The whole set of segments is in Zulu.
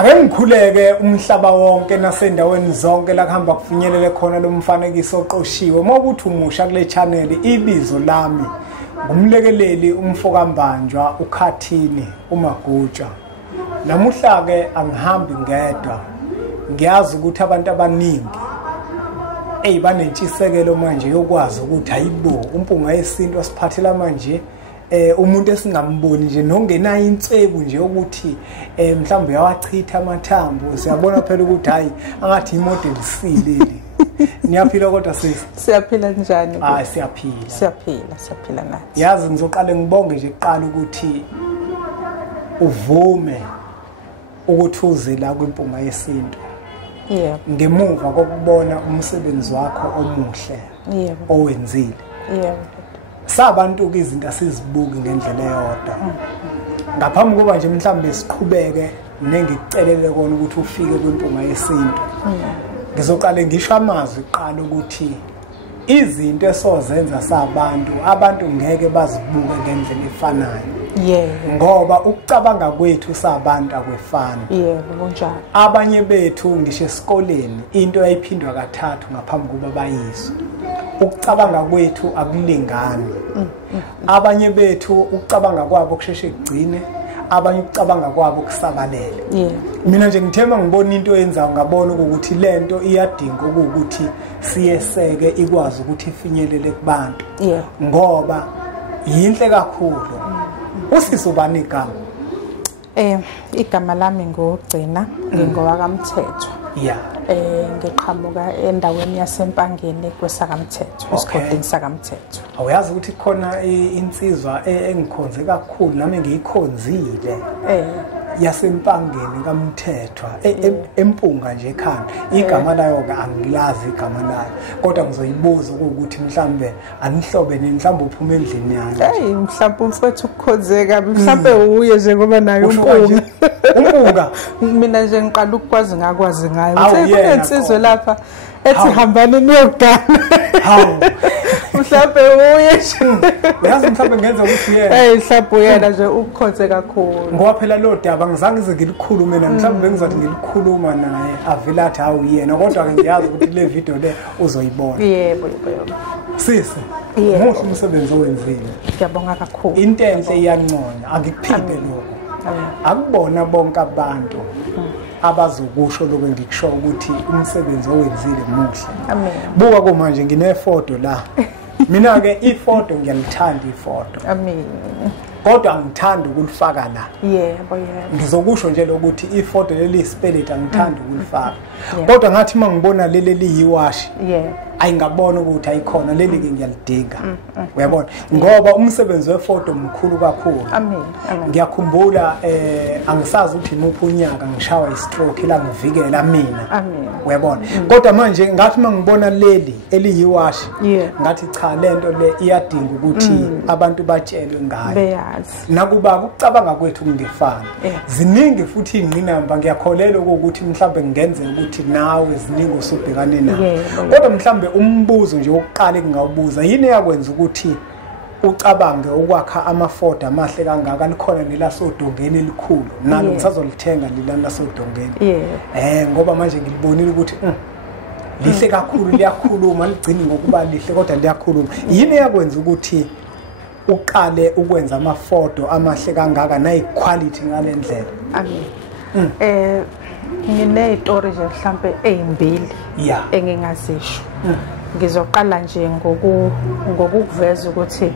Ake ngikhuleke umhlaba wonke nasendaweni zonke la kuhamba kufinyelele khona lo mfanekiso oqoshiwe. Mawukuthi umusha kule channel ibizo lami ngumlekeleli umfokambanjwa uKhathini uMagutsha. Namuhla ke angihambi ngedwa. Ngiyazi ukuthi abantu abaningi banentshisekelo manje yokwazi ukuthi hayibo umpunga yesintu asiphathela manje umuntu esingamboni nje nongenayo inswebu nje ukuthi mhlawumbe uyawachitha amathambo siyabona phela ukuthi hayi angathi imodel sileli niyaphila kodwa siyaphila njani siyaphila nathi yazi ngizoqale ngibonge nje kuqala ukuthi uvume ukuthi uze la kwimpunga yesintu ngemuva kokubona umsebenzi wakho omuhle owenzile sabantu ke izinto asizibuki ngendlela eyodwa ngaphambi koba nje mhlambe siqhubeke nengikucelele kona ukuthi ufike kwimpunga yesintu ngizoqale ngisho amazwi kuqala ukuthi izinto esozenza sabantu abantu ngeke bazibuke ngendlela efanayo ngoba ukucabanga kwethu sabantu akwefani kunjalo abanye bethu ngisho esikoleni into ayiphindwa kathathu ngaphambi kuba bayizwe ukucabanga kwethu akulingani abanye bethu ukucabanga kwabo kusheshe kugcine abanye ukucabanga kwabo kusabalele mina nje ngithema ngibona into yenzayo ngabona ukuthi lento iyadinga ukuthi siyeseke ikwazi ukuthi ifinyelele kubantu ngoba yinhle kakhulu usizobani igama igama lami ngogcina ngingowakaMthethwa ngiqhamuka endaweni yaseMpangeni kweSakamthethwa esigodini sakaMthethwa. Awuyazi ukuthi khona insizwa engikhonze kakhulu nami ngiyikhonzile yaseMpangeni kaMthethwa empunga nje ekhanda igama layo ke angilazi igama layo kodwa ngizoyibuza ukuthi mhlambe anihlobene mhlambe uphuma endlini yakhe mhlambe umfethu ukukhonzeka mhlambe uye nje ngoba nayo umpunga mina nje ngiqala ukwazi ngakwazi ngayo insizwe lapha ethi hambani niyogana mhlambe uye uyazi mhlambe ngenza ukuthi yena mhlambe uyena nje ukukhonze kakhulu ngoba phela lo daba ngizange ngize ngilikhulume mina mhlambe bengizathi ngilikhuluma naye avela athi hawu yena kodwa ke ngiyazi ukuthi le video le uzoyibona yebo sisi muhle umsebenzi owenzile ngiyabonga kakhulu into enhle iyanconywa akikuphinde lokho akubona bonke abantu abazokusho lokho ngikusho ukuthi umsebenzi owenzile muhle buka ko manje nginefoto la mina ke ifoto ngiyalithanda ifoto kodwa ngithanda ukulifaka la ngizokusho nje lokuthi ifoto leli spellet angithanda ukulifaka kodwa ngathi mangibona leli liyiwashi ayingabona ukuthi ayikhona leli ke ngiyalidinga uyabona ngoba umsebenzi wefoto mkhulu kakhulu ngiyakhumbula angisazi ukuthi imuphi unyaka ngishawa istroke la ngivikela mina uyabona kodwa manje ngathi mangibona leli eliyiwashi ngathi cha lento le iyadinga ukuthi abantu batshelwe ngayo nakuba ukucabanga kwethu kungefani ziningi futhi ingqinamba ngiyakholela ukuthi mhlambe ngenze ukuthi nawe ziningi usubhekane nayo kodwa mhlambe umbuzo nje oqala engawubuza yini yakwenza ukuthi ucabange ukwakha amafoto amahle kangaka likhona nelasodongeni elikhulu nalo ngisazolithenga lilana lasodongeni ngoba manje ngilibonile ukuthi lihle kakhulu liyakhuluma ligcini ngokuba lihle kodwa liyakhuluma yini yakwenza ukuthi uqale ukwenza amafoto amahle kangaka nayiquality ngalendlela nginezitori nje mhlambe ezimbili engingazisho ngizoqala nje ngokuveza ukuthi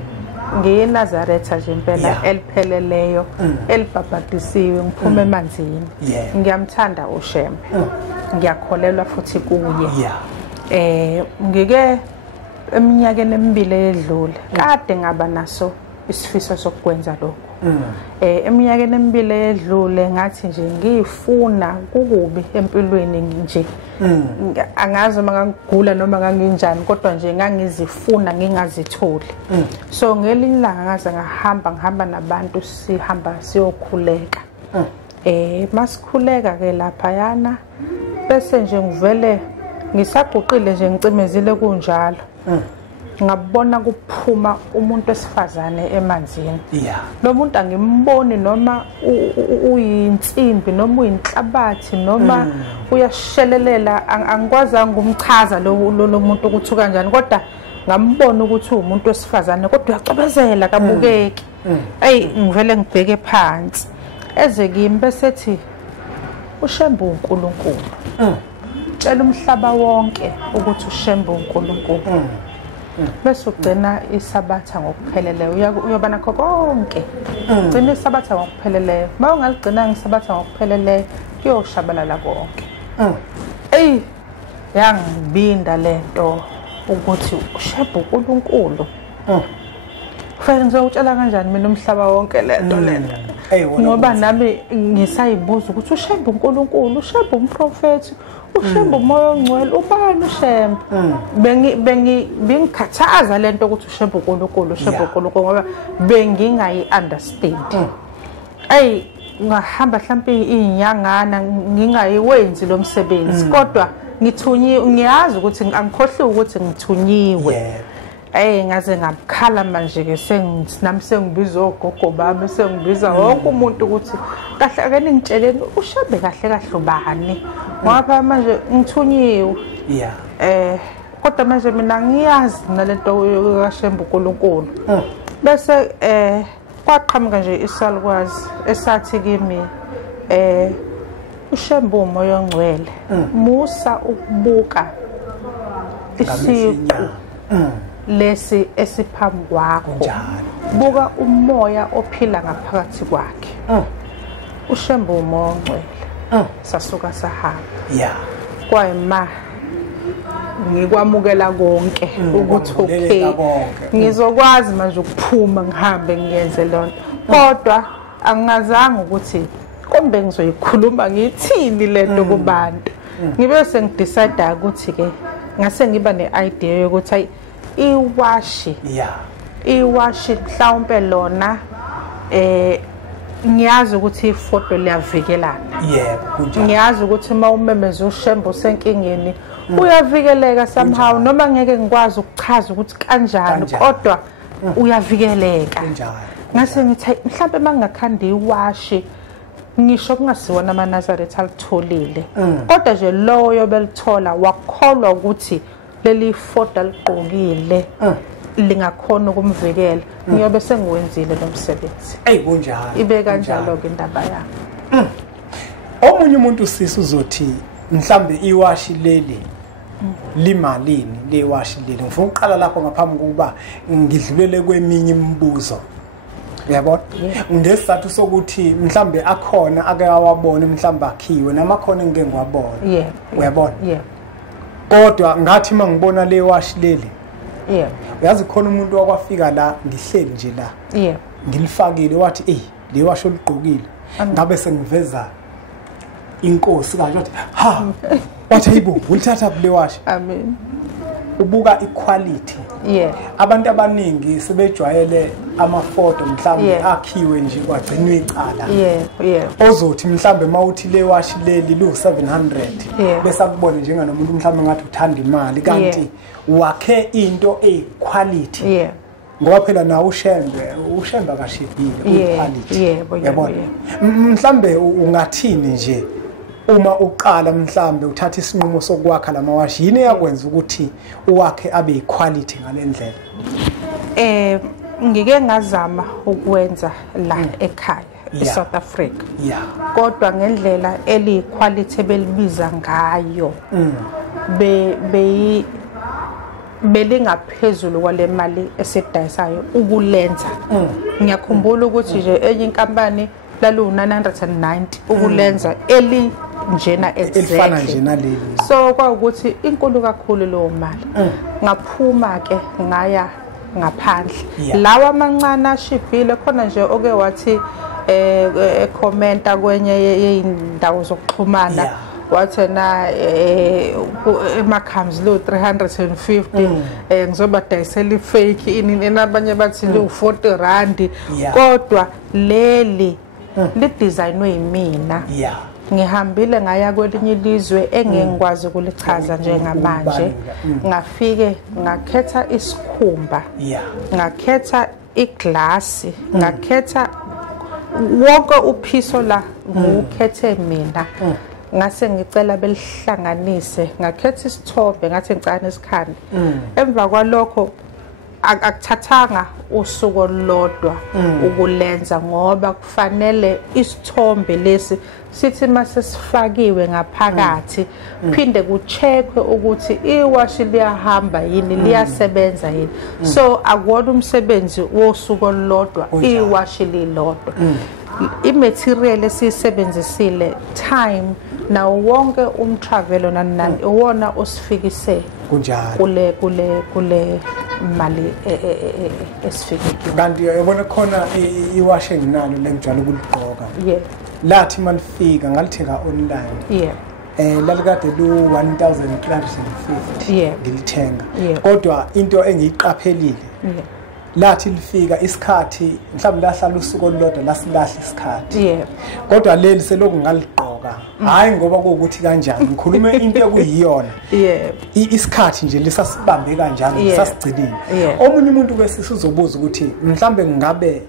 ngiyiNazaretha nje impela elipheleleyo elibhabhadisiwe ngiphume emanzini ngiyamthanda uShembe ngiyakholelwa futhi kuye ngike eminyakeni emibili edlule kade ngaba naso isifiso sokwenza lokho eminyakeni emibili edlule ngathi nje ngifuna kukubi empilweni nje angazi mangagula noma nganginjani kodwa nje ngangizifuna ngingazitholi so ngelinye ilanga ngaze ngihamba nabantu sihamba siyokhuleka masikhuleka ke lapha yana bese nje ngivele ngisaguqile nje ngicimezile kunjalo ngabona kuphuma umuntu wesifazane emanzini. Lo muntu angimboni noma uyinsimbi noma uyinhlabathi noma uyashelelela, angikwazanga ngumchaza lo muntu ukuthi kanjani, kodwa ngambona ukuthi umuntu wesifazane kodwa uyacabezela kabukeki. Ngivele ngibheke phansi eze kimi bese ethi uShembe uNkulunkulu. Tshela umhlaba wonke ukuthi uShembe uNkulunkulu. Bese ugcina isabatha ngokupheleleyo, uyoba nakho konke. Gcina isabatha ngokupheleleyo. Uma ungaligcina ngisabatha ngokupheleleyo kuyoshabalala konke. Yangibinda lento ukuthi uShembe uNkulunkulu. Kufanele ngizowutshela kanjani mina umhlaba wonke lento lento. Ngoba nami ngisayibuza ukuthi uShembe uNkulunkulu, uShembe umprofethi, uShembe umoya ongcwele, ubani uShembe? Bengikhathaza lento ukuthi uShembe uNkulunkulu, uShembe uNkulunkulu ngoba bengingayi understand. Ngahamba mhlawumbe izinyangana ngingayiwenzi lo msebenzi, kodwa ngithunyiwe, ngiyazi ukuthi angikhohliwe ukuthi ngithunyiwe. Ngaze ngakhala manje ke nami sengibiza ogogo bami, sengibiza wonke umuntu ukuthi kahle ake ningitsheleni uShembe kahle ubani, ngoba manje ngithunyiwe. Kodwa manje mina ngiyazi nalento kaShembe uNkulunkulu. Bese kwaqhamuka nje isalukwazi esathi kimi uShembe umoya ongcwele, musa ukubuka isiqu lesi esiphambi kwakho, buka umoya ophila ngaphakathi kwakhe. uShembe umoya ongcwele. Sasuka sahamba. Kwayima ngikwamukela konke ukuthi okay ngizokwazi manje ukuphuma ngihambe ngiyenze lonto, kodwa angingazange ukuthi kombe ngizoyikhuluma ngithini lento kubantu. Ngibe sengidecide ukuthi ke ngase ngiba ne-idea yokuthi iwashi mhlawumbe lona ngiyazi ukuthi ifoto liyavikelana. Ngiyazi ukuthi uma umemeza uShembe usenkingeni uyavikeleka somehow, noma ngeke ngikwazi ukuchaza ukuthi kanjani, kodwa uyavikeleka. Ngase ngithi mhlawumbe mangingakhanda iwashi ngisho kungasiwona amaNazaretha alitholile, kodwa nje loyo belithola wakholwa ukuthi leli foto aligqokile lingakhona ukumvikela, ngiyobe sengiwenzile lo msebenzi. Kunjalo. Ibe kanjalo ke indaba yami. Omunye umuntu sisi uzothi mhlambe iwashi leli limalini lewashi leli. Ngifuna uqala lapho ngaphambi kokuba ngidlulele kweminye imibuzo. Uyabona? Ngesizathu sokuthi mhlambe akhona ake awabone mhlambe akhiwe namakhona engeke ngiwabone. Uyabona? Kodwa ngathi mangibona lewashi leli. Uyazi khona umuntu wakwafika la ngihleli nje la. Ngilifakile wathi lewashi oligqokile. Ngabe sengiveza inkosi kanje wathi wathi hayibo ulithatha kulewashi. Amen. Ubuka equality. Abantu abaningi sebejwayele amafoto mhlambe akhiwe nje kwagcinwe icala. Ozothi mhlambe mawuthi lewashi leli lu 700 bese akubone njenganomuntu mhlambe ngathi uthanda imali, kanti wakhe into equality. Ngoba phela nawo uShembe akashibhile equality. Yabona? Mhlambe ungathini nje uma uqala mhlambe uthatha isinqumo sokwakha lamawashi, yini yakwenza ukuthi uwakhe abe equality ngalendlela? Ngike ngazama ukwenza la ekhaya eSouth Africa, kodwa ngendlela eli-quality belibiza ngayo belingaphezulu kwale mali esidayisayo ukulenza. Ngiyakhumbula ukuthi nje enye inkampani lalu 990 ukulenza njena exactly. So kwaukuthi inkulu kakhulu lo mali. Ngaphuma ke ngaya ngaphandle. Lawa amancane ashibhile khona nje oke wathi commenta kwenye yeindawo zokuxhumana wathi na emakhamzi lo 350 ngizoba dayisela ifake inabanye bathi lo 40 rand, kodwa leli lidesignwe yimina. ngihambile ngaya kwelinye ilizwe engengikwazi ukulichaza njengamanje ngafike ngakhetha isikhumba ngakhetha iglass ngakhetha wonke uphiso la ngukhethe mina ngase ngicela belihlanganise ngakhetha isithobe ngathi ngicane isikhandi emva kwalokho akuthathanga usuku olodwa ukulenza ngoba kufanele isithombe lesi sithi mase sifakiwe ngaphakathi phinde kucheckwe ukuthi iwashi liyahamba yini liyasebenza yini so akuwona umsebenzi wosuku olodwa iwashi lilodwa imaterial esisebenzisile time nawo wonke umtravelo nani uwona osifikise kunjalo kule mali esifike kanti yabona khona iwashi enginalo lengijwayele ukuligqoka lathi malifika ngalithenga online lalikade lu 1350 ngilithenga kodwa into engiyiqaphelile lathi lifika isikhathi mhlawumbe lahlala usuku olulodwa lasilahla isikhathi kodwa leli selokhu ngaligqoka hayi ngoba ukuthi kanjani ngikhulume into ekuyiyona isikhathi nje lisasibambe kanjani sasigcinile omunye umuntu bese sizobuza ukuthi mhlawumbe ngabe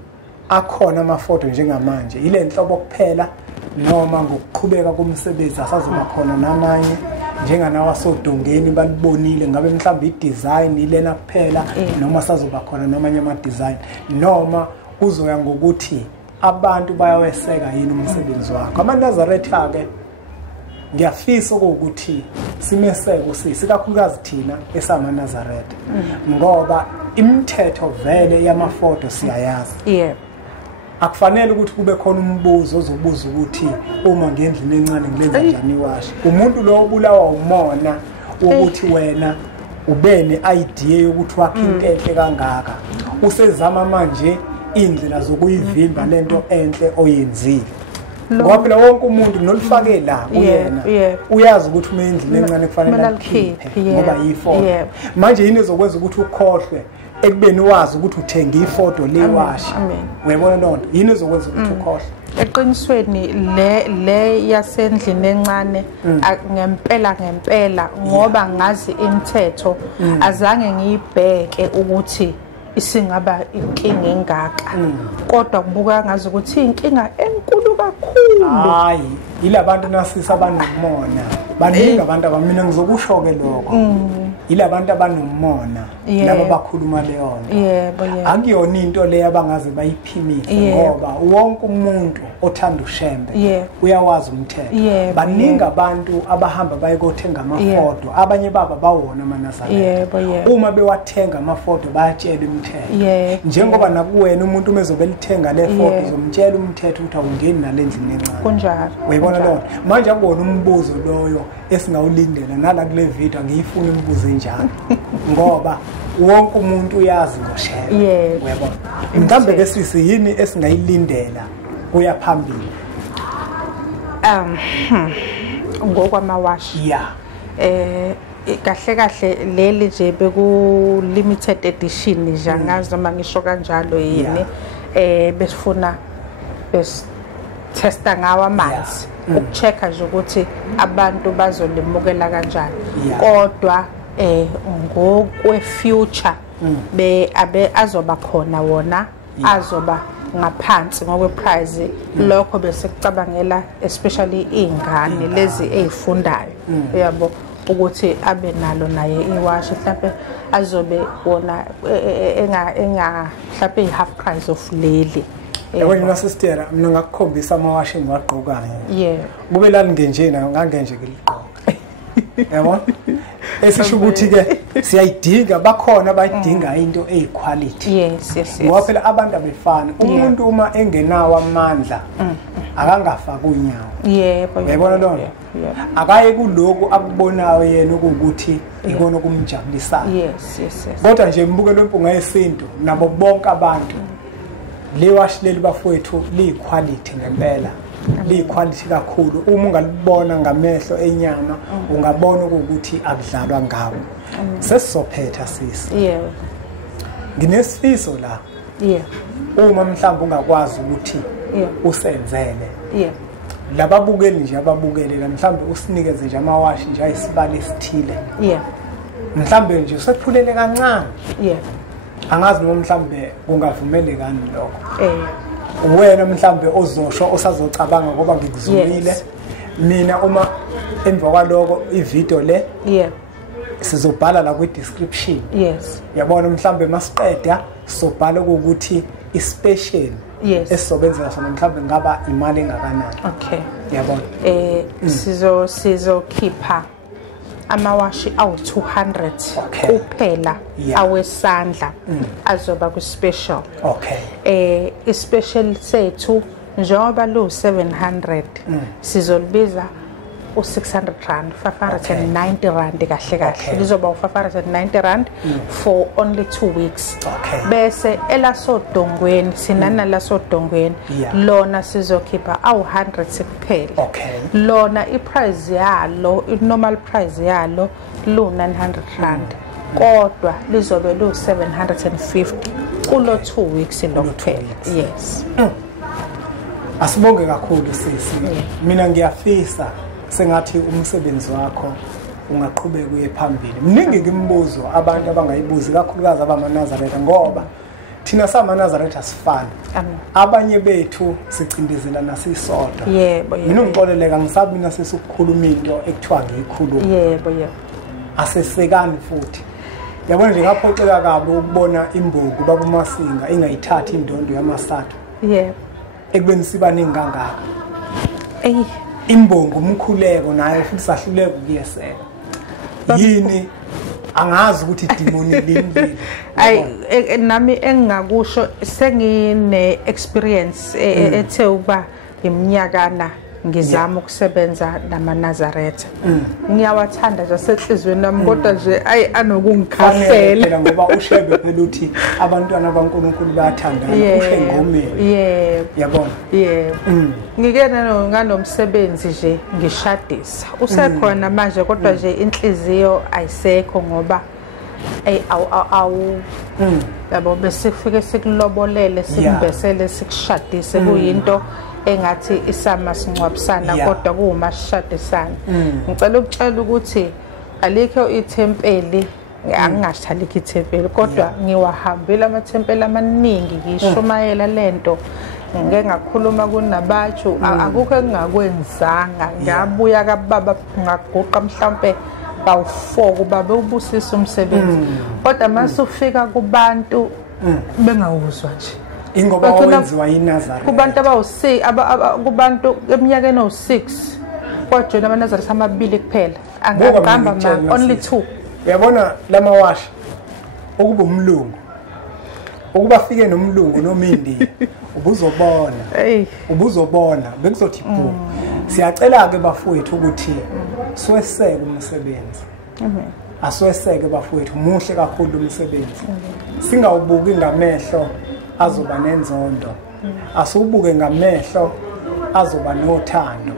akhona amafoto njengamanje ile nhlobo kuphela noma ngokuqhubeka kumsebenzi asazoba khona namanye njenganawasodongeni balibonile ngabe mhlawumbe i-design ilena kuphela noma sazoba khona namanye ama-design noma kuzoya ngokuthi abantu bayaweseka yini umsebenzi wakho amaNazaretha-ke ngiyafisa ukuthi simeseke usisi kakhulukazi thina esamaNazaretha ngoba imithetho vele yamafoto siyayazi akufanele ukuthi kube khona umbuzo ozobuza ukuthi uma ngendlini encane ngilenza njani iwashi umuntu lo obulawa umona ukuthi wena ube ne-idea yokuthi wakhe into enhle kangaka usezama manje indlela zokuyivimba lento enhle oyenzile ngoba phela wonke umuntu nolifake la kuyena uyazi ukuthi uma endlini encane kufanele akhiphe ngoba yifoto manje yini ezokwenza ukuthi ukhohlwe ekubeni wazi ukuthi uthenga ifoto lewashi uyabona lonto yini ezokwenza ukuthi ukhohlwe eqinisweni le yasendlini encane ngempela ngoba ngazi imithetho azange ngiyibheke ukuthi isingaba inkinga engaka kodwa kubuka ngazi ukuthi inkinga enkulu kakhulu hayi yilabantu nasisa abanomona baningi abantu abamina ngizokusho ke lokho yilabantu abanomona laba bakhuluma leyona akuyona into le abangaze bayiphimise ngoba wonke umuntu othanda ushembe uyawazi umthetho baningi abantu abahamba bayekothenga amafoto abanye baba bawona amaNazaretha uma bewathenga amafoto bayatshela imithetho njengoba nakuwena umuntu umezobe lithenga le foto uzomtshela umthetho ukuthi awungeni nalendlini encane kunjalo uyibona lo manje akubona umbuzo loyo esingawulindela nala kule video ngiyifuna imibuzo enjalo ngoba wonke umuntu uyazi ngoshebe uyabona mhlambe ke sisi yini esingayilindela kuya phambili ngokwamawashi kahle leli nje beku limited edition nje angazi noma ngisho kanjalo yini besifuna testa ngawa amanzi ukuchecka nje ukuthi abantu bazolimukela kanjani kodwa ngokwe future azoba khona wona azoba ngaphansi ngokwe price lokho bese kucabangela especially ingane lezi ezifundayo uyabo ukuthi abe nalo naye iwashi mhlawumbe azobe wona mhlawumbe i-half price of leli yabona masistera mina ngakukhombisa amawashi engiwagqokayo kube lani ngenjena ngangenje ngiliqoka yabona esisho ukuthi ke siyayidinga bakhona bayidinga into eyiquality ngoba phela abantu abefana umuntu uma engenawo amandla akangafaka unyawo yabona lo akaye kuloko akubonayo yena ukuthi ikona kumjabulisayo kodwa nje mbukelo wempunga yesintu nabo bonke abantu lewashi leli bafowethu liyiquality ngempela liyiquality kakhulu uma ungalibona ngamehlo enyama ungabona ukuthi akudlalwa ngawo sesizophetha sisi nginesifiso la uma mhlawumbe ungakwazi ukuthi usenzele lababukeli nje ababukele la mhlambe usinikeze nje amawashi nje ayisibali esithile mhlambe nje usephulele kancane angazi noma mhlambe kungavumelekani lokho wena mhlambe ozosho osazocabanga ngoba ngikuzumile mina uma emva kwaloko ivideo le sizobhala la ku description yabona mhlambe masiqeda sobhala ukuthi ispecial esizobenza sona mhlambe ngaba imali engakanani yabona sizokhipha amawashi awu200 kuphela awesandla azoba ku special ispecial sethu njengoba lo 700 sizolibiza u600 rand 590 rand kahle lizoba u590 rand for only 2 weeks bese elasodongweni sinana lasodongweni lona sizokhipha awu100 kuphela lona iprice yalo normal price yalo lo 900 rand kodwa lizobe lo 750 kulo 2 weeks lokuphela asibonge kakhulu sisi mina ngiyafisa sengathi umsebenzi wakho ungaqhubeka uye phambili mningi ngimbuzo abantu abangayibuzi kakhulukazi abamaNazaretha ngoba thina samaNazaretha asifani abanye bethu sicindezela nasisodwa mina ngixoleleka ngisabi mina sesikukhuluma into ekuthiwa ngiyikhuluma asesekani futhi yabona nje ngaphoxeka kabi ukubona imbogo baba Masinga ingayithathi indondo yamasathu ekubeni sibaningi kangaka imbongo umkhuleko naye futhi sahluleka ukuyesela yini angazi ukuthi demoni lini nami engakusho sengine experience ethe ukuba iminyakana ngizama ukusebenza namaNazaretha ngiyawathanda nje senhlizweni nami kodwa nje anokungikhahlela ngoba ushebe phela uthi abantwana baNkulunkulu bayathandana ushe ngomeni yabona ngike nganomsebenzi nje ngishadisa usekhona manje kodwa nje inhliziyo ayisekho ngoba yabo besifike sikulobolele sikumbesele sikushadise kuyinto engathi isama sincwabisana kodwa kuwumashadisana ngicela ukutshela ukuthi alikho ithempeli angingashalikho ithempeli kodwa ngiwahambile amathempeli amaningi ngishumayela lento ngeke ngakhuluma kunabathu akukho engingakwenzanga ngabuya kababa ngaguqa mhlambe bawu4 kubabe ubusisa umsebenzi kodwa mase ufika kubantu bengawuzwa nje ingoba wenziwa yiNazaretha kubantu abawu6 kubantu eminyakeni o6 kwaJona amaNazaretha amabili kuphela angihamba only 2 uyabona lamawashi okuba umlungu ukuba fike nomlungu nomindi ubuzobona bekuzothi bhu siyacela ke bafowethu ukuthi siweseke umsebenzi asiweseke bafowethu muhle kakhulu umsebenzi singawubuki ngamehlo azoba nenzondo asubuke ngamehlo azoba nothando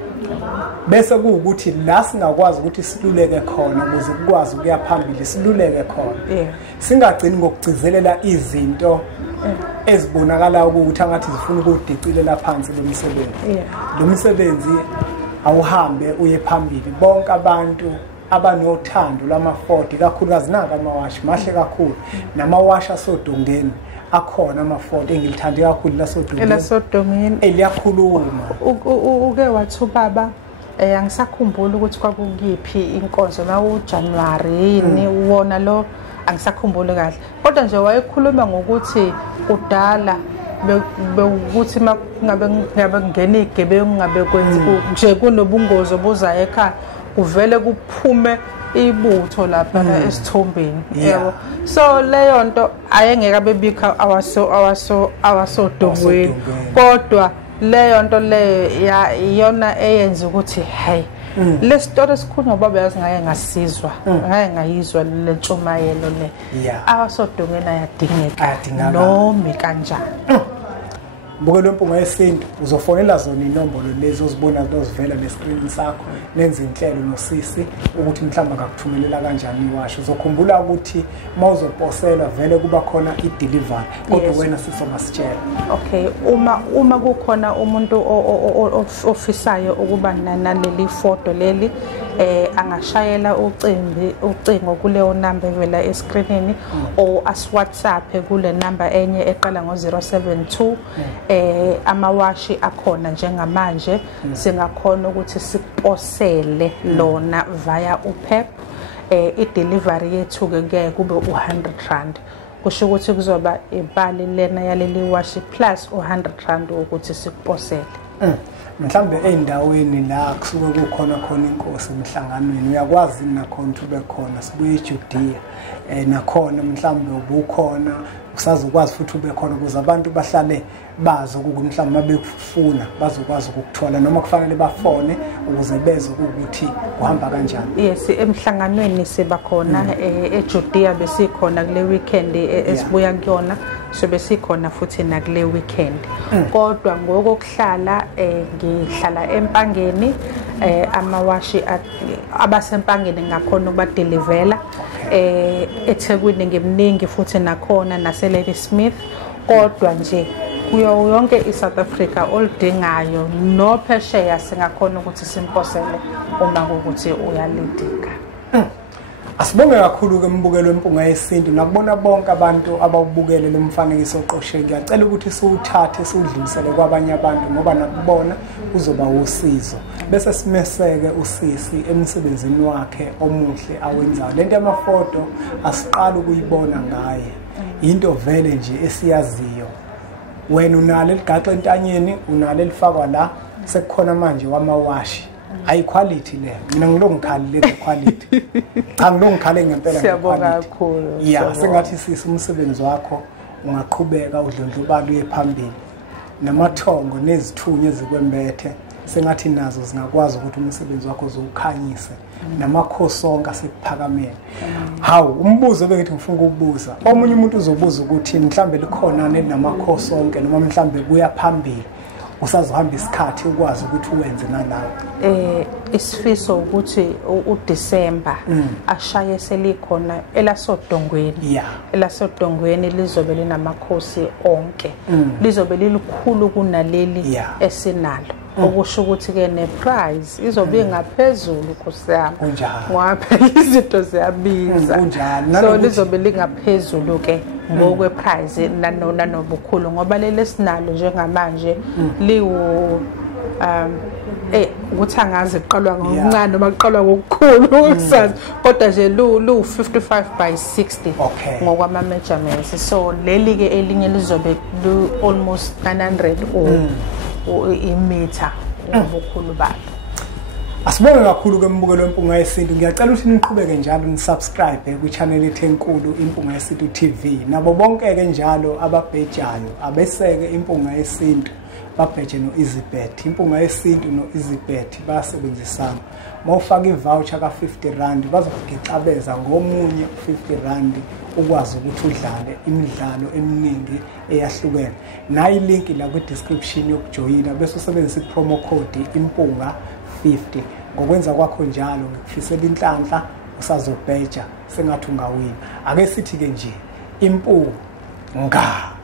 bese kuukuthi la singakwazi ukuthi siluleke khona ukuze kukwazi ukuya phambili siluleke khona singagcini ngokugcizelela izinto ezibonakala ukuthi angathi zifuna ukudicilela phansi lo msebenzi awuhambe uye phambili bonke abantu abanothando lama40 kakhulukazi naka amawashi mahle kakhulu namawashi asodongeni akhona ama40 engilithande kakhulu lasodongeni eliyakhuluma uke wathi baba angisakhumbula ukuthi kwakuyiphi inkonzo na uJanuary yini uwona lo angisakhumbula kahle kodwa nje wayekhuluma ngokuthi kudala bekuthi ngabe ngene igebengu ngabe kwenza nje kunobungozi obuzayo ekhaya kuvele kuphume ibutho lapha esithombeni yebo so leyo nto ayengeka bebikha awasodongweni kodwa leyo nto le iyona eyenza ukuthi hey le story esikhulunywa baba yazi ngaye ngasizwa ngaye ngayizwa le ntshumayelo le awasodongeni ayadingeka noma kanjani mbukelo wempunga yesintu uzofonela zona inombolo lezi ozibona ozivela lescreen sakho nenze inhlelo nosisi ukuthi mhlawumbe akakuthumelela kanjani iwasho uzokhumbula ukuthi mawuzoposela vele kuba khona i-delivery kodwa wena sizomasitshela. Okay, uma kukhona umuntu ofisayo ukuba naleli foto leli angashayela ucingo kuleyo number evela escreenini o as WhatsApp kule number enye eqala ngo072 amawashi akhona njengamanje singakhona ukuthi siposele lona via uPep i-delivery yethu ke kube u100 kusho ukuthi kuzoba ibali lena yaleli washi plus u100 ukuthi sikuposele. Mhlambe endaweni la kusuke kukhona inkosi emhlanganweni uyakwazi nakhona ube khona sibuye eJudea nakhona mhlambe ubukhona usazokwazi futhi ube khona ukuze abantu bahlale bazi ukuthi mhlambe mabekufuna bazokwazi ukukuthola noma kufanele bafone ukuze bezwe ukuthi uhamba kanjani. Yes, emhlanganweni siba khona eJudea besikhona kule weekend esibuya kuyona so besikhona futhi na kule weekend kodwa ngokuhlala ngihlala empangeni amawashi abasempangeni ngakhona ukubadelivela eThekwini ngemningi futhi nakhona naseLady Smith kodwa nje kuyo yonke iSouth Africa olidingayo no phesheya singakhona ukuthi simposele uma ukuthi uyalidinga. Asibonge kakhulu ke mbukelo wempunga yesintu nakubona bonke abantu abawubukele lo mfanekiso oqoshe ngiyacela ukuthi siwuthathe siwudlulisele kwabanye abantu ngoba nakubona uzoba usizo bese simeseke usisi emsebenzini wakhe omuhle awenzayo. Lento yamafoto asiqala ukuyibona ngaye into vele nje esiyaziyo wena unalo eligaxa entanyeni unalo elifakwa la sekukhona manje wamawashi ayi quality le mina ngilongikhali le quality cha ngilongikhale ngempela siyabonga kakhulu yeah sengathi sisi umsebenzi wakho ungaqhubeka udlondlobalo uye phambili namathongo nezithunya ezikwembethe sengathi nazo zingakwazi ukuthi umsebenzi wakho uzokhanyise namakhosi sonke asephakameni. Hawu umbuzo bengithi ngifuna ukubuza omunye umuntu uzobuza ukuthi mhlambe likhona nenamakhosi sonke noma mhlambe kuya phambili usazohamba isikhathi ukwazi ukuthi uwenze nalawo. Isifiso ukuthi uDecember ashaye selikhona elasodongweni elasodongweni lizobe linamakhosi onke lizobe lilikhulu kunaleli esinalo okusho ukuthi ke neprize izobe ngaphezulu kusiyami ngoba izinto ziyabiza so lizobe lingaphezulu ke ngokwe prize nanobukhulu ngoba leli sinalo njengamanje liwu ukuthi angazi iqalwa ngokuncane noma iqalwa ngokukhulu ukusazi kodwa nje lu 55 by 60 ngokwama measurements so leli ke elinye lizobe lu almost 900 imeter ubukhulu balo. Asibonge kakhulu ke mbukelo wempunga yesintu ngiyacela ukuthi niqhubeke njalo nisubscribe ku channel ethu enkulu impunga yesintu TV nabo bonke ke njalo ababhejayo abeseke impunga yesintu babheje no Easybet impunga yesintu no Easybet basebenzisana mawufaka ivoucher ka 50 rand bazokugicabeza ngomunye 50 rand ukwazi ukuthi udlale imidlalo eminingi eyahlukene nayi link la ku description yokujoyina bese usebenzisa promo code impunga 50 ngokwenza kwakho njalo ngikufisela inhlanhla usazobheja sengathi ungawina ake sithi ke nje impunga